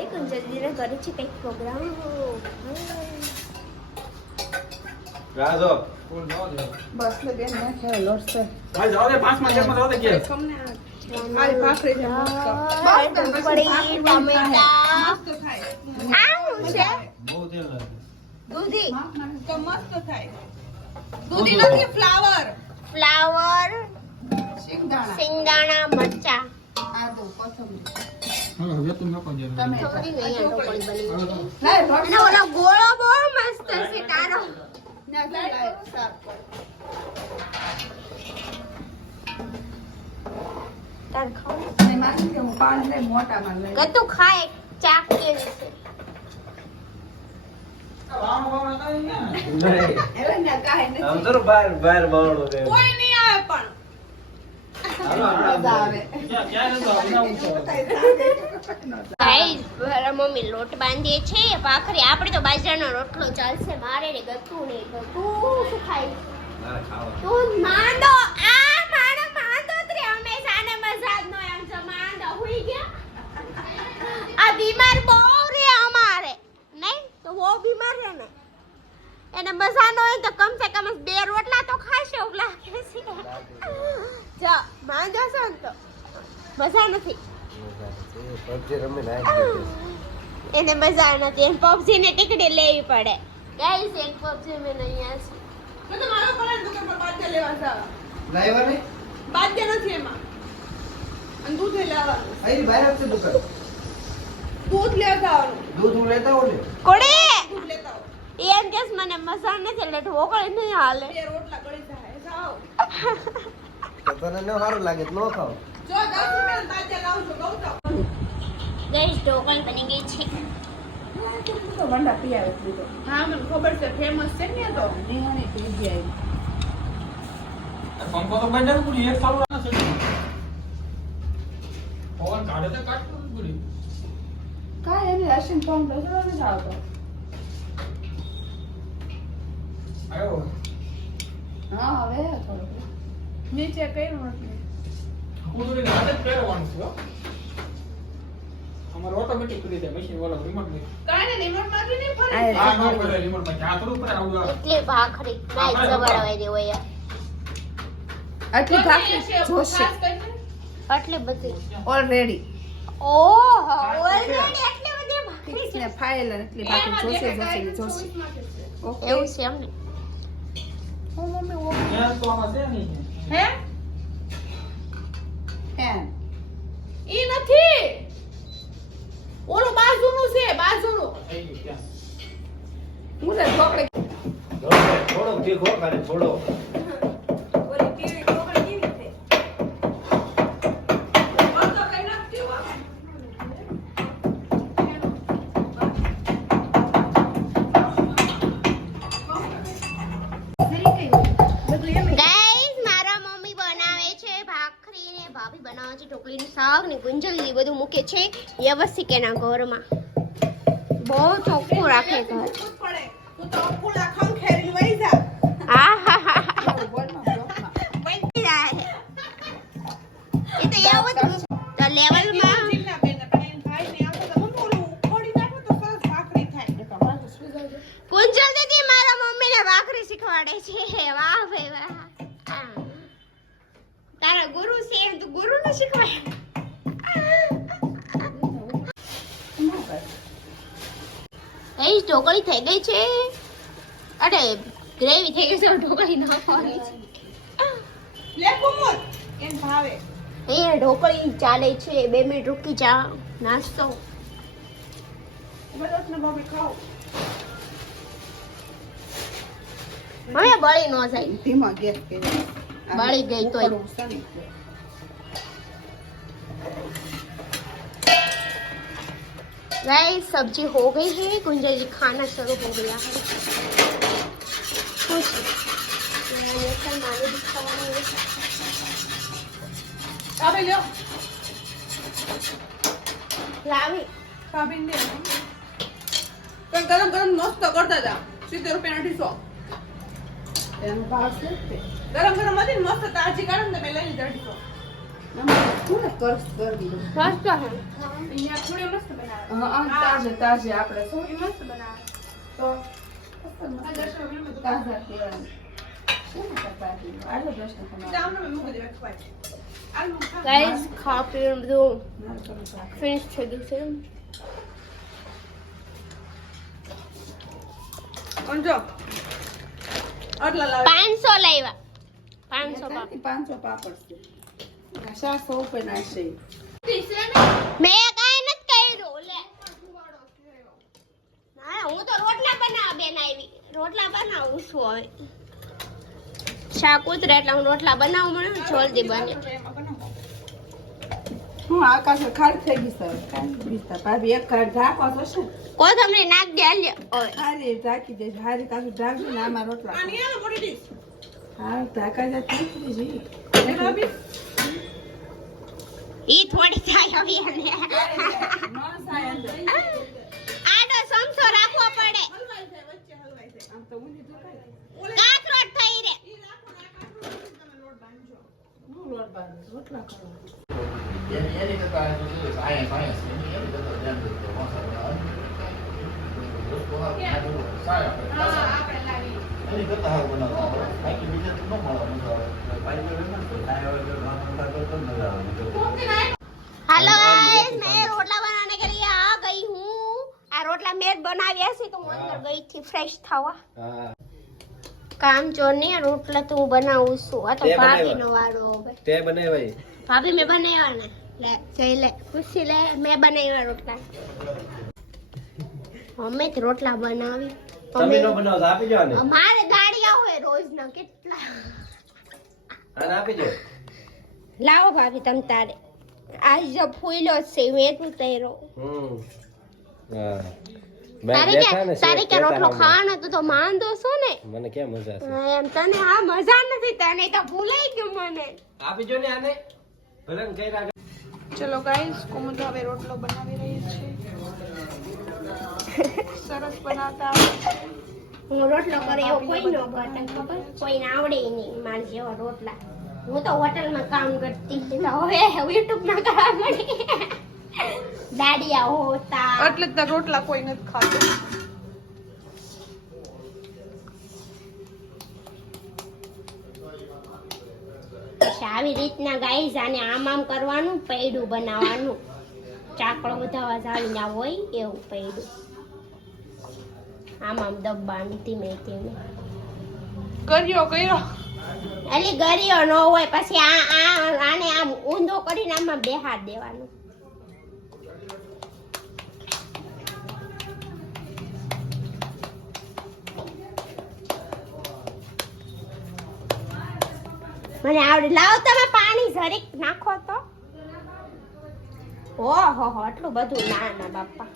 ઘરે કુંજલજીના ઘરે છે કંઈક પ્રોગ્રામ રાજો. બસ ને બેન ના ખેલ લડશે ભાઈ જાવ દે પાંચમાં જન્મ જાવ દે કે તમને ભાખરી છે મસ્ત. પડી ટમેટા. મસ્ત થાય. આ શું છે? બહુ તેલ લાગે. દૂધી. તો મસ્ત થાય. દૂધી નથી ફ્લાવર. ફ્લાવર શિંગદાણા. સિંગદાણા મરચા. આદુ કોથમરી. હા હવે તું નકો જે તમે ખબર નહીં અહીંયા ઢોકળી બની અને ભરતો ઓલો ગોળો બહુ મસ્ત છે તારો ના લાય સાફ તાર ખાવ ને કે હું પાન લે મોટા માં લઈ ગતું ખાય ચાક કેવી છે ને કાંઈ નથી આમ બહાર બહાર કોઈ નહીં આવે પણ મારા મમ્મી લોટ બાંધીએ છે ભાખરી. આપણે તો બાજરાનો રોટલો ચાલશે. મારે ને ગતું ને ગતું. શું ખાય તું માંદો આ મારો માંદો ત્રે હંમેશા ને મજાજ નો એમ છે માંદો હુઈ ગયા આ બીમાર બહુ રે અમારે નહીં તો બહુ બીમાર રે ને એને મજા ન હોય તો કમ સે કમ બે રોટલા તો ખાશે એવું લાગે છે ને તો. મજા નથી. પબજી રમી નાખ એને મજા નથી. એને પબજી ને ટીકડી લેવી પડે. ગાઈસ એક પબજી મેં નહીં આસી તો મારો કલર દુકાન પર બાદ લેવા જાવ લાઈવા ને બાદ નથી એમાં. અને દૂધ લેવાનું. અહીં બહાર આપશે દુકાન. દૂધ લેતા આવવાનું દૂધ હું લેતા હોઉં ને? કોડે દૂધ લેતા આવો. એમ કેસ મને મજા નથી એટલે ઢોકળી નહીં હાલે. બે રોટલા ગળી જાય. જાઓ. તો તને ન સારું લાગે તો ન ખાવ. જો દસ રૂપિયા બાદ લાવજો કહું તો. ગઈશ ઢોકળી બની ગઈ છે. તો વંડા પી આવે દીધો હા મને ખબર છે ફેમસ છે ને તો. નિહાણી પી ગયા પંખો તો બંધ જ પૂરી એક સારું ના છે. પવન કાઢે તો કાઢતું પૂરી કાંઈ એની રાશન ફોર્મ રસોડો નથી આવતો. આવ્યો? હા હવે થોડો. નીચે કર્યું નથી. કુદરી હાથે જ પહેરવાનું છે હો. અમારે ઓટોમેટિક કરી દે મશીન વાળો રિમોટ નહીં કાઈ ને રિમોટમાંથી નહીં ફરે. આ ન. પડે રિમોટમાં આ થોડું પડે આવું. એટલે ભાખરી ભાખરી નાઈ દે હોય. યાર આટલી ભાખરી જોશે. આટલી બધી. ઓલરેડી ઓહો ઓલરેડી આટલી બધી ભાખરી છે ને ફાઇલ અને એટલી ભાખરી જોશે જોશે જોશે. ઓકે એવું છે એમ ને. હું મમ્મી ઓ ત્યાં તો આમાં છે નહીં. હે? ઈ નથી. ઓલું બાજુનું છે બાજુનું. હું ને ઢોકળી થોડોક તીખો ખાને થોડો બનાવે છે ઢોકળીનું શાક ને ગુંજલી બધું મૂકે છે વ્યવસ્થિત એના ઘરમાં. બહુ ચોખ્ખું રાખે ઘર. હા હા હા એ તો એવું જ તો લેવલમાં કુંજલ દીદી મારા મમ્મીને ભાખરી શીખવાડે છે. વાહ ભાઈ વાહ. તારા ગુરુ છે એમ તું શીખવાડે એ ઢોકળી થઈ ગઈ છે. અરે ગ્રેવી થઈ ગઈ છે ઢોકળી નાખવાની છે. લે કુમુદ. એમ ભાવે? અહીંયા ઢોકળી ચાલે છે બે મિનિટ રૂકી જા નાસ્તો. બરસ ને મમ્મી ખાઓ. હવે બળી ન જાય. ધીમા ગેસ કે બળી ગઈ તોય. गाइस सब्जी हो गई है गुंजा जी खाना शुरू हो गया है कुछ ये सलमानी दिखावानी है આવે લ્યો લાવી કાબીન દે પણ ગરમ ગરમ મસ્ત કરતા હતા સિત્તેર રૂપિયા અઢીસો એનો ભાવ છે. ગરમ ગરમ હતી ને મસ્ત તાજી કાઢો ને તમે લઈ લીધા અઢીસો શું ને કર્સ કરી દીધું મસ્ત છે અહીંયા થોડી મસ્ત બનાવે. હા હા, તાજે તાજે આપણે શું? મસ્ત બનાવે. તો તાજા કહેવાનું. શું ને ચપાતી આલો પ્રશ્ન તમારો. ગાઈસ ખા પીને બધું છે. ફિનિશ થઈ ગયું છે. પાંચસો લાવ્યા. પાંચસો પાંચસો પાપડ છે. સાતસો ઉપરના છે મેં કાંઈ નથી કર્યું લે. ના હું તો રોટલા બનાવ બેન આવી. રોટલા બનાવું છું હવે. શાક ઉતરે એટલે હું રોટલા બનાવું મને જલ્દી બને. હું આકાશ ખાલી થઈ ગઈ સર કાંઈ બીજતા ભાભી એક કાર્ડ ઢાંકો થશે? કોથમરી નાખ દે લે ઓય. હારી ઢાંકી દે હારી કાશું ઢાંકજો ને આમાં રોટલા હા ઢાંકા જાય ઠીક જી ઈ થોડી થાય હવે એને. આડો સમસો રાખવો પડે. આમ તો ઊંધી ઢોકાય. કાતરોટ થઈ રે. હું લોટ બાંધું રોટલા કરવા એની એની કરતા સાયન્સ સાયન્સ એની એની કરતા ધ્યાન દેજો સારા એની કરતા હારું બનાવતા બાકી બીજા તો ન મળે મજા આવે हेलो गाइस मैं रोटला बनाने के लिए आ गई हूँ આ રોટલા મેં જ બનાવ્યા છે તો હું અંદર ગઈ થી ફ્રેશ થવા હા કામ ચોર ને રોટલા તો હું બનાવું છું આ તો તે ભાભી બનાવ્યા? નો વારો હવે તે બનાવાય ભાભી મેં બનાવ્યા ને લે જઈ લે ખુશી લે મેં બનાવ્યા રોટલા. અમે જ રોટલા બનાવી. તમે નો બનાવો આપી જાવ ને અમારે ગાડિયા હોય રોજ ના કેટલા. અને આપી દો. લાવો ભાભી તમ તારે. આજ જો ફૂલો છે મેં તું તૈરો. હમ. હા. તારે કે તારે કે રોટલો ખાવાનો તો તો માંદો છો ને? મને ક્યાં મજા છે? એમ તને આ મજા નથી તને તો ભૂલાઈ ગયું મને. આપી જો ને આને. ભલે કઈ રાખે ચલો ગાઈસ કોમુદ હવે રોટલો બનાવી રહી છે. સરસ બનાવતા હું રોટલો કરે એવો કોઈ ન કરતા ખબર? કોઈને આવડે નહીં માર જેવા રોટલા. હું તો હોટલમાં કામ કરતી હતી હવે યુટ્યુબમાં કરવા મળી દાડિયા હોતા. એટલે જ તો રોટલા કોઈ નથી ખાતું. આવી રીતના ગાઈઝ આને આમ આમ કરવાનું પૈડું બનાવવાનું. ચાકડો બધા વધાવા ના હોય એવું પૈડું. આમ આમ દબાણ ધીમે ધીમે. કર્યો કર્યો. એટલે ગરિયો ન હોય પછી આ આ આને આમ ઊંધો કરીને આમાં બેહાર દેવાનું. મને આવડે. લાવો તમે પાણી જરીક નાખો તો. ઓહો હો આટલું બધું ના ના બાપા.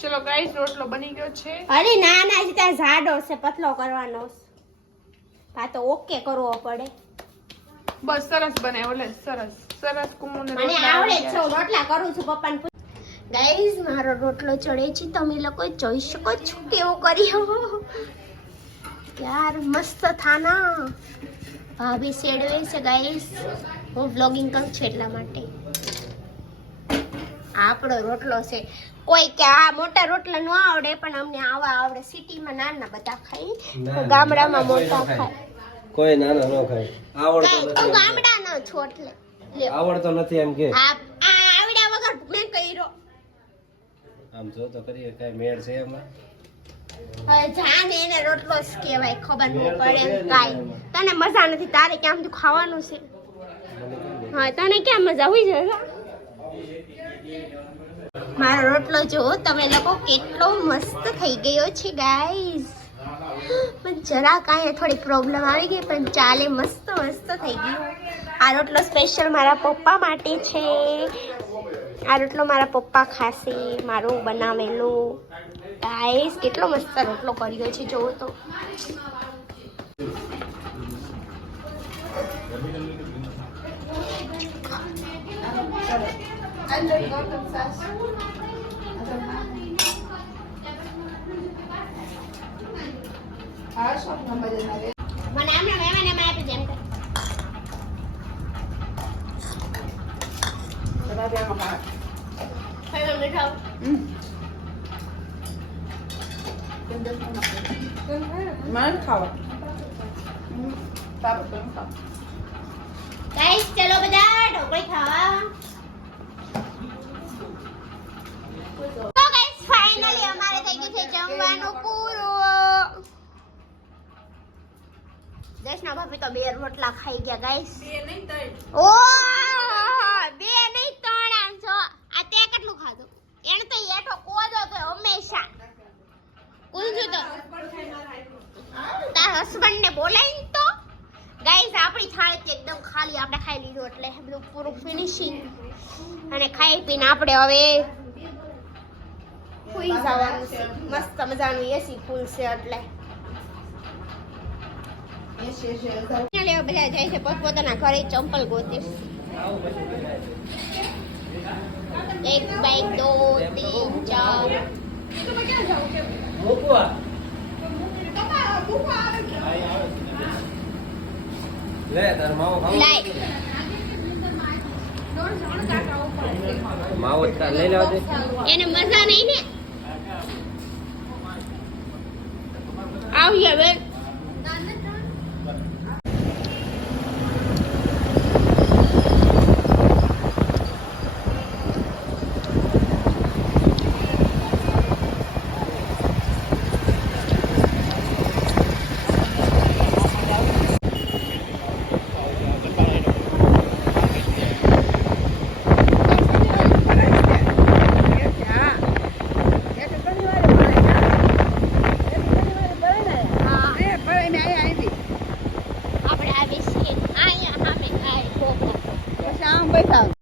ચલો ગાઈસ રોટલો બની ગયો છે. અરે ના ના ત્યાં જાડો છે પતલો કરવાનો છે. આ તો ઓકે કરવો પડે. બસ સરસ બનાવ્યો લે સરસ સરસ કુમુને મને આવડે છે રોટલા કરું છું પપ્પાને ગાઈઝ મારો રોટલો ચડે છે તમે લોકો જોઈ શકો છો કેવો કર્યો યાર મસ્ત થાના. ભાભી સેડવે છે ગાઈઝ હું વ્લોગિંગ કરું છું એટલા માટે. આપણો રોટલો છે. કોઈ કે આ મોટા રોટલા ન આવડે પણ અમને આવા આવડે. સિટીમાં નાના બધા ખાઈ ગામડામાં મોટા ખાય. કોઈ નાનો ન ખાય. આવડતો નથી. ગામડાનો છો એટલે આવડતો નથી એમ કે. આ આ આવડ્યા વગર મેં કર્યો. આમ જો તો કરીએ કઈ મેળ છે એમાં? હવે જાને એને રોટલો જ કહેવાય ખબર ન પડે છે કાંઈ. તને મજા નથી તારે કેમ તું ખાવાનું છે? હા તને કેમ મજા હોય છે? મારો રોટલો જો તમે લોકો કેટલો મસ્ત થઈ ગયો છે ગાઈઝ પણ જરા કાંઈ થોડી પ્રોબ્લેમ આવી ગઈ, પણ ચાલે મસ્ત મસ્ત થઈ ગયું. આ રોટલો સ્પેશિયલ મારા પપ્પા માટે છે. આ રોટલો મારા પપ્પા ખાશે, મારું બનાવેલું. ગાઈસ કેટલો મસ્ત રોટલો કર્યો છે, જોવો તો. અંજલિ ગૌતમ સાસ હા સ્વપ્ન મજાના રે મને આમને મહેમાન એમાં આપી જેમ કે તમારે આમાં ખા ફેવર મીઠા હમ કેમ દસ માન ખાવા પાપડ પણ ખાવ ગાઈસ ચલો બધા ઢોકળી ખાવા તો ગાઈસ ફાઇનલી અમારે થઈ ગયું છે જમવાનું પૂરું. દર્શના ભાભી તો બે રોટલા ખાઈ ગયા ગાઈસ બે નહીં ત્રણ. ઓ બે નહીં ત્રણ આમ છો આ તે કેટલું ખાધું? એને તો એઠો કોજો તો હંમેશા. કુલજુ તો. તાર હસબન્ડ ને બોલાઈ તો. ગાઈસ આપણી થાળી તો એકદમ ખાલી. આપણે ખાઈ લીધું એટલે બધું પૂરું ફિનિશિંગ અને ખાઈ પીને આપણે હવે સુઈ જવાનું છે. મસ્ત મજાનું એસી ફૂલ છે એટલે. હવે બધા જાય છે પોતપોતાના ઘરે ચંપલ ગોતીશ એક બાઈક દો તીન ચાર. લેવા એને મજા નહીં ને. આવ્યા